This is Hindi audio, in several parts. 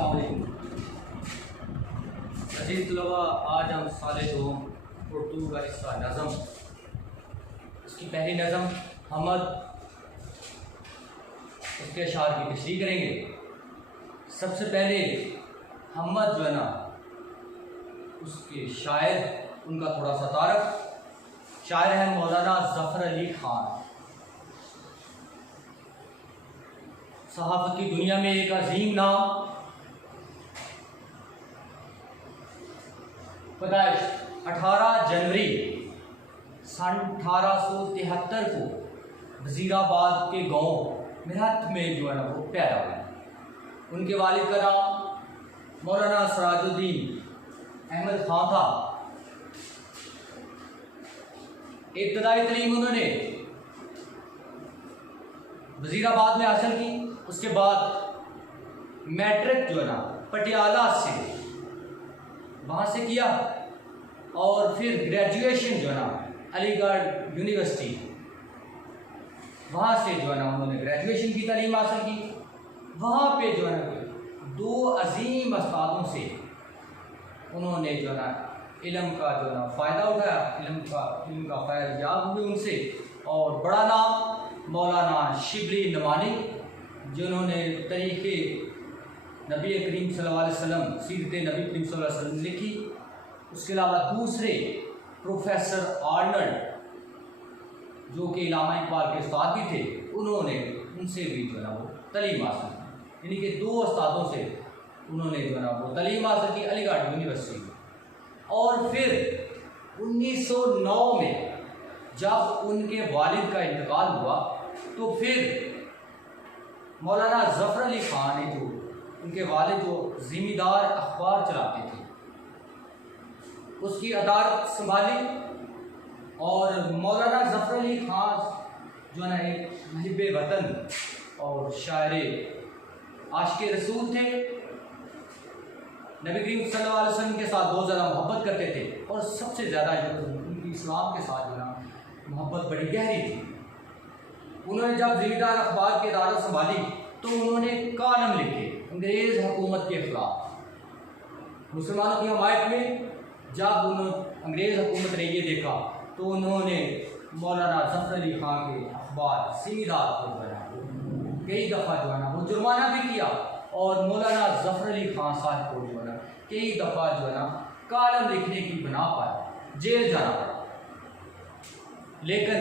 अस्सलाम वालेकुम अज़ीज़ तलबा, आज हम साले दोम उर्दू का हिस्सा नज़म, इसकी पहली नज़म हमद, उसके अशार की तशरीह करेंगे। सबसे पहले हमद जो है ना, उसके शायर, उनका थोड़ा सा तारफ़। शायर है मौलाना ज़फ़र अली ख़ान। सहाफ़त की दुनिया में एक अजीम नाम। पैदाइश 18 जनवरी सन 1873 को वज़ीराबाद के गांव मेरठ में जो है ना वो पैदा हुए। उनके वालिद का नाम मौलाना सराजुद्दीन अहमद खान था। इब्तदाई तालीम उन्होंने वज़ीराबाद में हासिल की। उसके बाद मैट्रिक जो है ना पटियाला से वहाँ से किया, और फिर ग्रेजुएशन जो है ना अलीगढ़ यूनिवर्सिटी, वहाँ से जो है ना उन्होंने ग्रेजुएशन की तालीम हासिल की। वहाँ पे जो है ना दो अजीम उस्तादों से उन्होंने जो है ना इल्म का जो है ना फ़ायदा उठाया, इल्म का फ़ैज़ याब हुए उनसे। और बड़ा नाम मौलाना शिबली नमानी, जिन्होंने तरीक़े नबी करीम सल्लल्लाहु अलैहि वसल्लम, सीरत नबी करीम सल्लल्लाहु अलैहि वसल्लम लिखी। उसके अलावा दूसरे प्रोफेसर आर्नल्ड, जो कि इल्लामा इकबाल के उस्ताद भी थे, उन्होंने उनसे भी जो है ना वो तालीम हासिल की। यानी कि दो उस्तादों से उन्होंने जो है ना वो तालीम हासिल की अलीगढ़ यूनिवर्सिटी में। और फिर 1909 में जब उनके वालिद का इंतकाल हुआ, तो फिर मौलाना ज़फ़र अली ख़ान ने, जो उनके वालिद जो ज़िम्मेदार अखबार चलाते थे, उसकी अदालत संभाली। और मौलाना ज़फ़र अली ख़ान जो है ना एक मुहिब्बे वतन और शायर आशिक़े रसूल थे। नबी करीम सल्लल्लाहु अलैहि वसल्लम के साथ बहुत ज़्यादा मोहब्बत करते थे, और सबसे ज़्यादा उनकी इस्लाम के साथ जो ना मोहब्बत बड़ी गहरी थी। उन्होंने जब ज़िम्मेदार अखबार की अदालत संभाली, तो उन्होंने कॉलम लिखे अंग्रेज़ हुकूमत के ख़िलाफ़। मुसलमानों की हमायत में जब उन्होंने अंग्रेज़ हुकूमत ने ये देखा, तो उन्होंने मौलाना ज़फ़र अली ख़ान के अखबार ज़िम्मेदार को बना कई दफ़ा जो है ना वो जुर्माना भी किया, और मौलाना ज़फ़र अली ख़ान साहब को जो है ना कई दफ़ा जो है ना कॉलम लिखने की बना पर जेल जाना पड़ा। लेकिन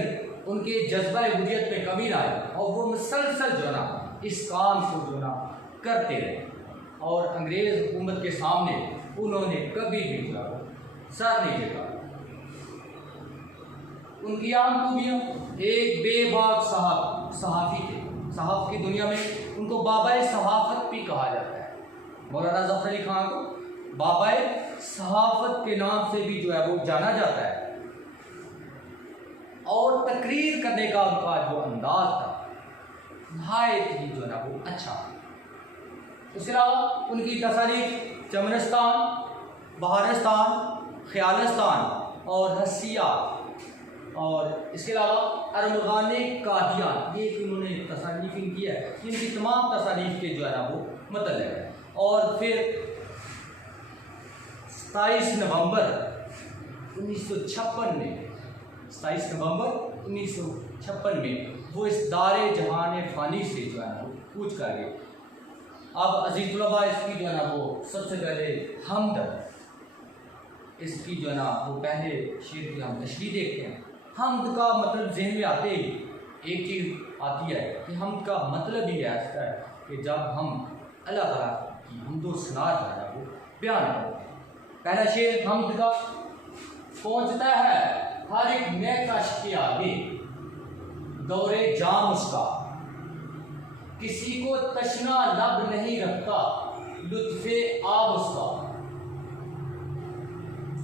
उनके जज्बा वुदियत में कमी ना आई, और वो मुसलसल जो है ना इस काम को जो है ना करते रहे, और अंग्रेज़ हुकूमत के सामने उन्होंने कभी भी जो है सर नहीं झुकाया। उनकी आम खूबियाँ, एक बेबाक सहाफ़ी थे। सहाफ़त की दुनिया में उनको बाबाए सहाफ़त भी कहा जाता है। मौलाना ज़फ़र अली ख़ान को बाबाए सहाफ़त के नाम से भी जो है वो जाना जाता है। और तकरीर करने का उनका जो अंदाज़ था, नहायत ही जो है ना वो अच्छा। उसके अलावा उनकी तसानीफ़ चमनस्तान, बहारस्तान, ख़यालस्तान और हसियात, और इसके अलावा अरमगान कादियान, ये उन्होंने तसानीफ़ की है। इनकी तमाम तसानीफ़ के जो है ना वो मतलब है। और फिर 27 नवंबर 1956 में 27 नवंबर 1956 में वो इस दारे जहान फ़ानी से जो है ना वो कूच कर गए। अब अज़ीज़ तलबा, इसकी जो है ना वो सबसे पहले हमद, इसकी जो है ना वो पहले शेर की हम तशरीह देखते हैं। हमद का मतलब ज़हन में आते ही एक चीज़ आती है कि हमद का मतलब ही ऐसा है कि जब हम अल्लाह ताला की हमदो सना जो है ना वो बयान करते हैं। पहला शेर हमद का, पहुँचता है हर एक महकश के आगे दौरे जाम उसका, किसी को तशना लब नहीं रखता लुत्फ़े आब उसका।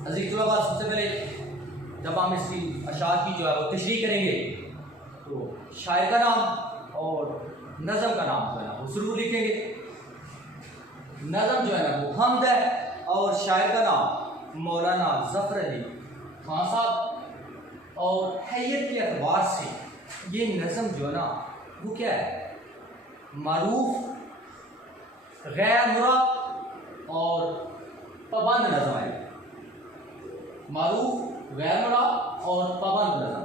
अज़ीज़ तलबा, सबसे पहले जब हम इसकी अशार की जो है वो तशरीह करेंगे, तो शायर का नाम और नज़म का नाम जो है ना वो ज़रूर लिखेंगे। नज़म जो है ना वो हमद है, और शायर का नाम मौलाना ज़फ़र अली ख़ान साहब। और हैयत के अतबार से ये नज़म जो है ना वो क्या है, मारूफ, गैर मुराद और पाबंद नज़म है। मारूफ, गैर मुराद और पाबंद नज़म।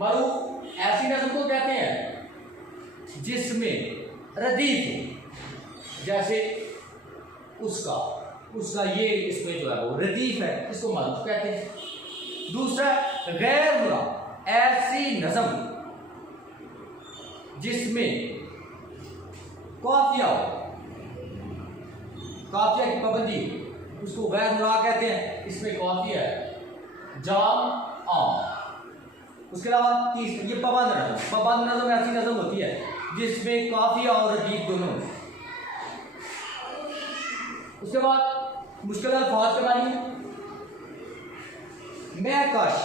मारूफ ऐसी नज़म को कहते हैं जिसमें रदीफ हो, जैसे उसका ये इसमें जो है वो रदीफ है, इसको मारूफ कहते हैं। दूसरा गैर मुराद, ऐसी नज़म जिसमें काफिया हो, काफिया की पाबंदी, उसको गैर मुराद कहते हैं। इसमें काफिया है, जाम, आम। उसके अलावा ये पाबंद नज़म। पाबंद नज़म ऐसी नज़म होती है जिसमें काफिया और रदीफ दोनों। उसके बाद मुश्किल अल्फाज के बारे में, महकश।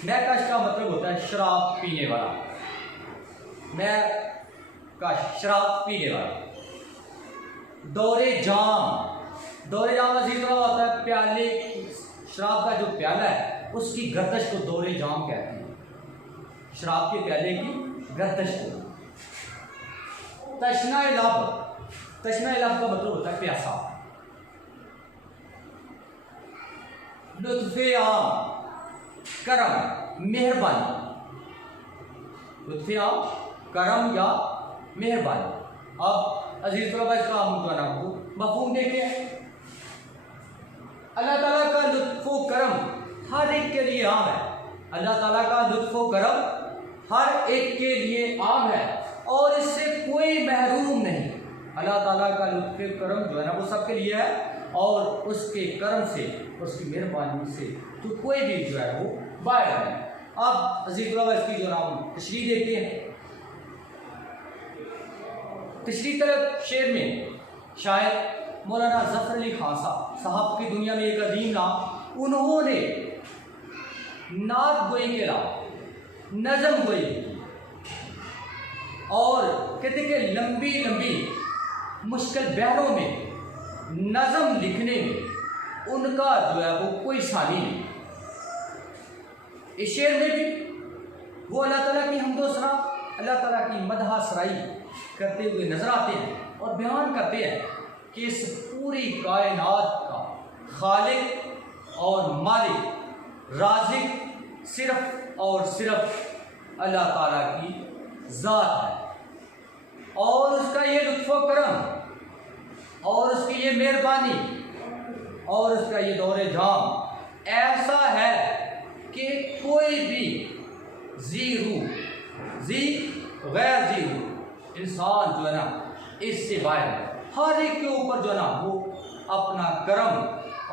महकश का मतलब होता है शराब पीने वाला। महकश शराब पीने वाला। दौरे जाम। दौरे जाम अजीज तरह होता है प्याले, शराब का जो प्याला है उसकी गर्दश को दौरे जाम कहते हैं। शराब के प्याले की गर्दश को। तशना लब। तशना लब का मतलब होता है प्यासा। लुत्फ़े आम, करम, मेहरबानी। लुत्फ़े आम, करम या मेहरबानी। अब अजीज तलबा इसका हम जो है ना वो मफ़हूम देखते हैं। अल्लाह ताला का लुत्फ़ो करम हर एक के लिए आम है। अल्लाह ताला का लुत्फ़ो करम हर एक के लिए आम है और इससे कोई महरूम नहीं। अल्लाह ताला का लुत्फ़े करम जो है ना वो सबके लिए है और उसके करम से, उसकी मेहरबानी से तो कोई भी जो है वो बाहर है। अब अजीज तलबा इसकी जो है हम तशरीह देखते हैं। तशरीह तरफ शेर में शायद मौलाना ज़फ़र अली खान साहब की दुनिया में एक अजीम नाम, उन्होंने नात गोई के अलावा नज़म गोई की और कहते कि लंबी लंबी मुश्किल बहरों में नज़म लिखने में उनका जो है वो कोई सानी नहीं। इस शेर में भी वो अल्लाह ताला की हम्दो सना, अल्लाह ताला की मदह सराई करते हुए नजर आते हैं और बयान करते हैं कि इस पूरी कायनात का खालिक और मालिक, राज़िक सिर्फ और सिर्फ अल्लाह ताला की ज़ात है और उसका ये लुत्फ़ो करम और उसकी ये मेहरबानी और उसका ये दौरे जाम ऐसा है कि कोई भी गैर जी रूह इंसान जो है ना इससे बाहर है। हर एक के ऊपर जो है ना वो अपना करम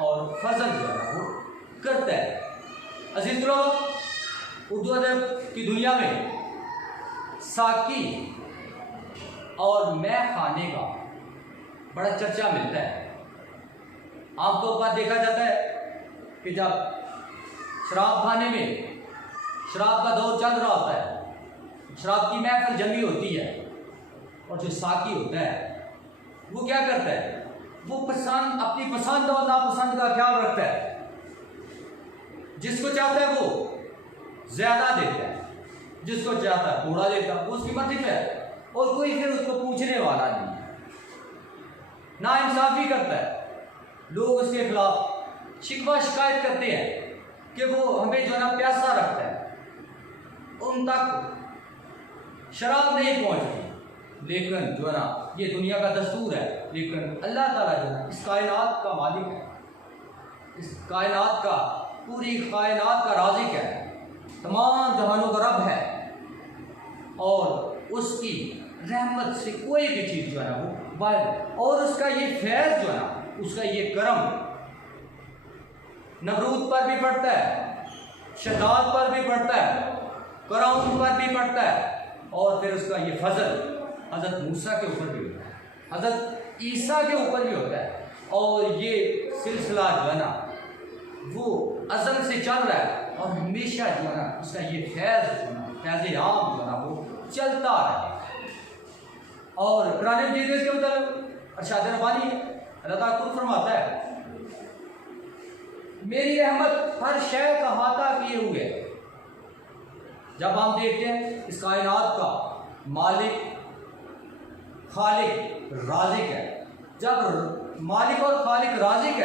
और फजल जो है ना वो करता है। अजीज लोग, उर्दू अदब की दुनिया में साकी और मैं खाने का बड़ा चर्चा मिलता है। आमतौर पर देखा जाता है कि जब शराब खाने में शराब का दौर चल रहा होता है, शराब की महफिल जमी होती है और जो साकी होता है वो क्या करता है, वो अपनी पसंद और नापसंद का ख्याल रखता है। जिसको चाहता है वो ज्यादा देता है, जिसको चाहता है थोड़ा देता है, वो उसकी मर्जी पे है और कोई फिर उसको पूछने वाला नहीं है। ना इंसाफी करता है। लोग उसके खिलाफ शिकवा शिकायत करते हैं कि वो हमें जो है ना प्यासा रखता है, उन तक शराब नहीं पहुंचती। लेकिन जो है ना ये दुनिया का दस्तूर है, लेकिन अल्लाह ताला जो है इस कायनात का मालिक है, इस कायनात का, पूरी कायनात का राज़िक है, तमाम जहानों का रब है और उसकी रहमत से कोई भी चीज़ जो है ना वो बाहर। और उसका ये फैज़ जो है ना, उसका ये करम नमरूद पर भी पड़ता है, शद्दाद पर भी पड़ता है, क़ुरआन पर भी पड़ता है और फिर उसका ये फजल हज़रत मूसा के ऊपर भी होता है, हज़रत ईसा के ऊपर भी होता है। और ये सिलसिला जो है ना वो अज़ल से चल रहा है और हमेशा जो है ना उसका ये फैज़ जो है ना, फैज़ आम जो है ना वो चलता रहे। और कुरान मजीद में इसके मतलब अरशाद रब्बानी अल्लाह ताला खुद फरमाता है, मेरी रहमत हर शय का अहाता किए हुए। जब हम देखते हैं इस कायनात का मालिक, खालिक, राज़िक है जब मालिक और खालिक राज़िक है